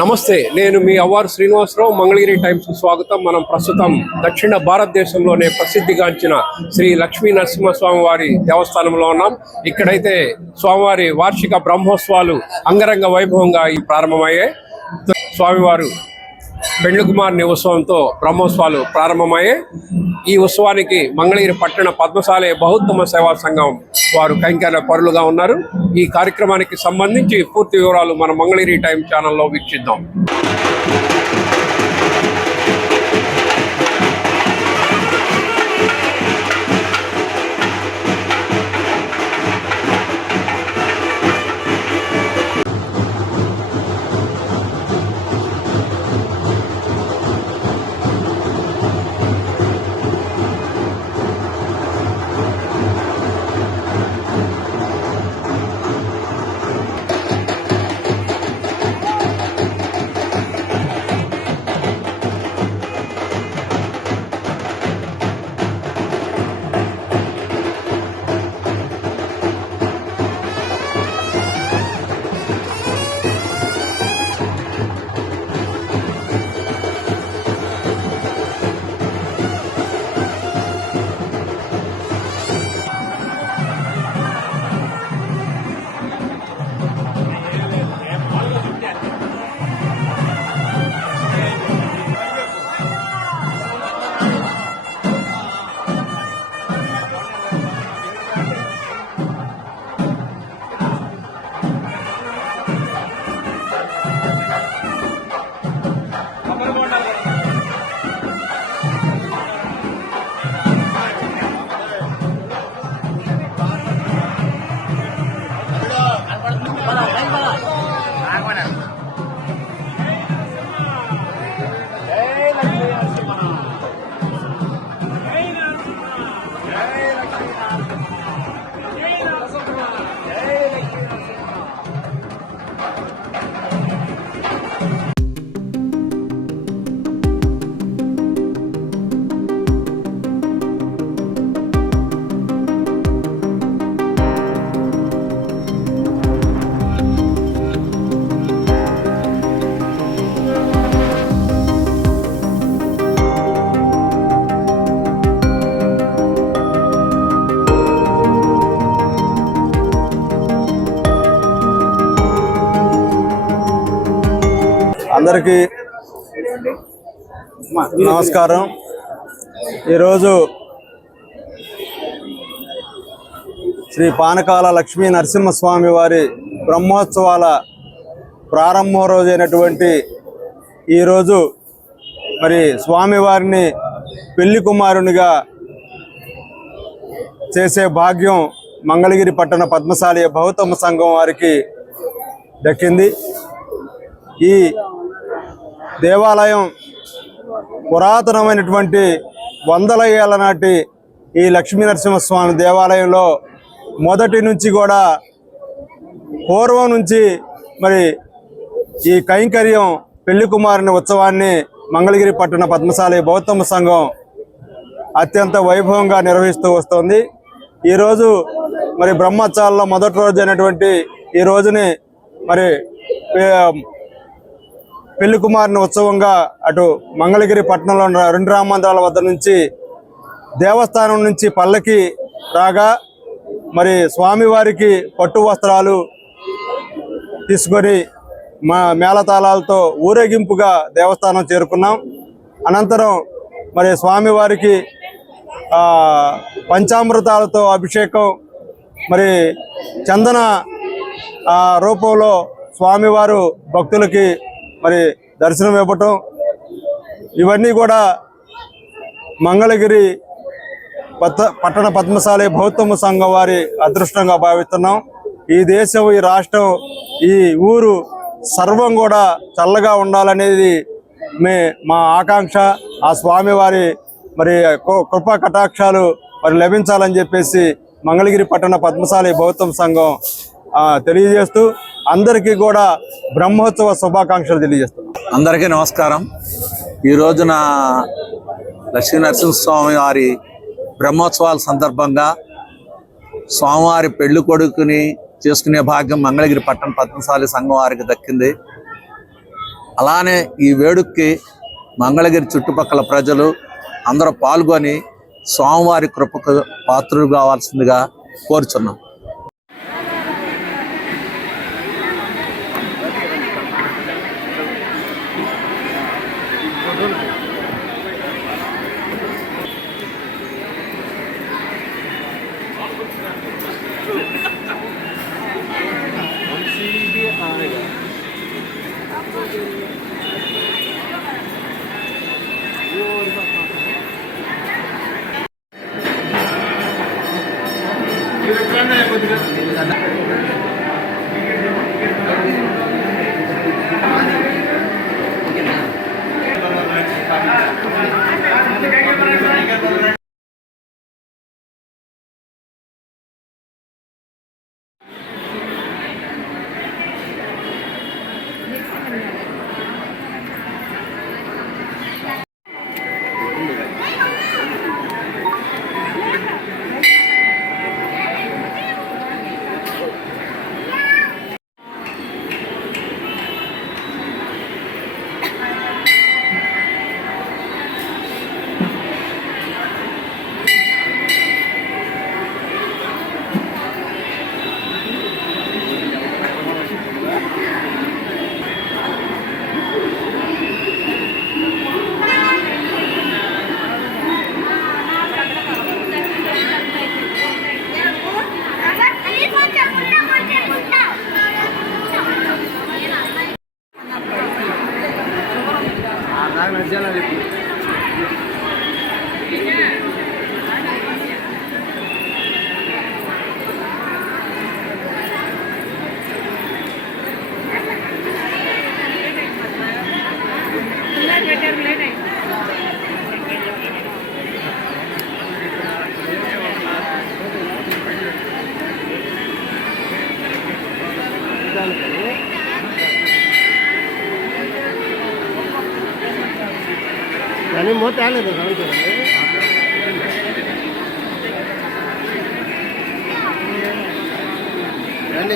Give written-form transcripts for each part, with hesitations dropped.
నమస్తే, నేను మీ అవ్వారు శ్రీనివాసరావు. మంగళగిరి టైమ్స్ స్వాగతం. మనం ప్రస్తుతం దక్షిణ భారతదేశంలోనే ప్రసిద్ధిగాంచిన శ్రీ లక్ష్మీ నరసింహస్వామి వారి దేవస్థానంలో ఉన్నాం. ఇక్కడైతే స్వామివారి వార్షిక బ్రహ్మోత్సవాలు అంగరంగ వైభవంగా ప్రారంభమయ్యాయి. స్వామివారు పెండ్లి కుమారుని ఉత్సవంతో బ్రహ్మోత్సవాలు ప్రారంభమయ్యాయి. ఈ ఉత్సవానికి మంగళగిరి పట్టణ పద్మశాలి బహుత్తమ సేవా సంఘం వారు కైంకర్య పరులుగా ఉన్నారు. ఈ కార్యక్రమానికి సంబంధించి పూర్తి వివరాలు మన మంగళగిరి టైమ్ ఛానల్లో వీక్షిద్దాం. అందరికీ నమస్కారం. ఈరోజు శ్రీ పానకాల లక్ష్మీ నరసింహస్వామి వారి బ్రహ్మోత్సవాల ప్రారంభ రోజైనటువంటి ఈరోజు మరి స్వామివారిని పెళ్లి కుమారునిగా చేసే భాగ్యం మంగళగిరి పట్టణ పద్మశాలి బహుత్తమ సంఘం వారికి దక్కింది. ఈ దేవాలయం పురాతనమైనటువంటి వందల ఏళ్ల నాటి ఈ లక్ష్మీ నరసింహస్వామి దేవాలయంలో మొదటి నుంచి కూడా పూర్వం నుంచి మరి ఈ కైంకర్యం పెళ్లి కుమారుని ఉత్సవాన్ని మంగళగిరి పట్టణ పద్మశాలి బౌద్ధమ సంఘం అత్యంత వైభవంగా నిర్వహిస్తూ వస్తుంది. ఈరోజు మరి బ్రహ్మోత్సవాల్లో మొదటి రోజు అయినటువంటి ఈ రోజుని మరి పెళ్లి కుమారుని ఉత్సవంగా అటు మంగళగిరి పట్టణంలో 2 రామందిరాల వద్ద నుంచి దేవస్థానం నుంచి పల్లకి రాగా మరి స్వామివారికి పట్టు వస్త్రాలు తీసుకొని మేళతాళాలతో ఊరేగింపుగా దేవస్థానం చేరుకున్నాం. అనంతరం మరి స్వామివారికి పంచామృతాలతో అభిషేకం, మరి చందన రూపంలో స్వామివారు భక్తులకి మరి దర్శనం ఇవ్వటం, ఇవన్నీ కూడా మంగళగిరి పట్టణ పద్మశాలి బౌద్ధమ సంఘం వారి అదృష్టంగా భావిస్తున్నాం. ఈ దేశం, ఈ రాష్ట్రం, ఈ ఊరు సర్వం కూడా చల్లగా ఉండాలనేది మా ఆకాంక్ష. ఆ స్వామివారి మరి కృపా కటాక్షాలు మరి లభించాలని చెప్పేసి మంగళగిరి పట్టణ పద్మశాలి బౌద్ధమ సంఘం తెలియజేస్తూ అందరికీ కూడా బ్రహ్మోత్సవ శుభాకాంక్షలు తెలియజేస్తున్నాం. అందరికీ నమస్కారం. ఈ రోజున లక్ష్మీ నరసింహస్వామి వారి బ్రహ్మోత్సవాల సందర్భంగా స్వామివారి పెళ్లి కొడుకుని చేసుకునే భాగ్యం మంగళగిరి పట్టణ పద్మశాలి సంఘం వారికి దక్కింది. అలానే ఈ వేడుకకి మంగళగిరి చుట్టుపక్కల ప్రజలు అందరూ పాల్గొని స్వామివారి కృపకు పాత్రులు కావాల్సిందిగా కోరుచున్నాం.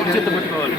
చిత్త పట్టుకోవాలి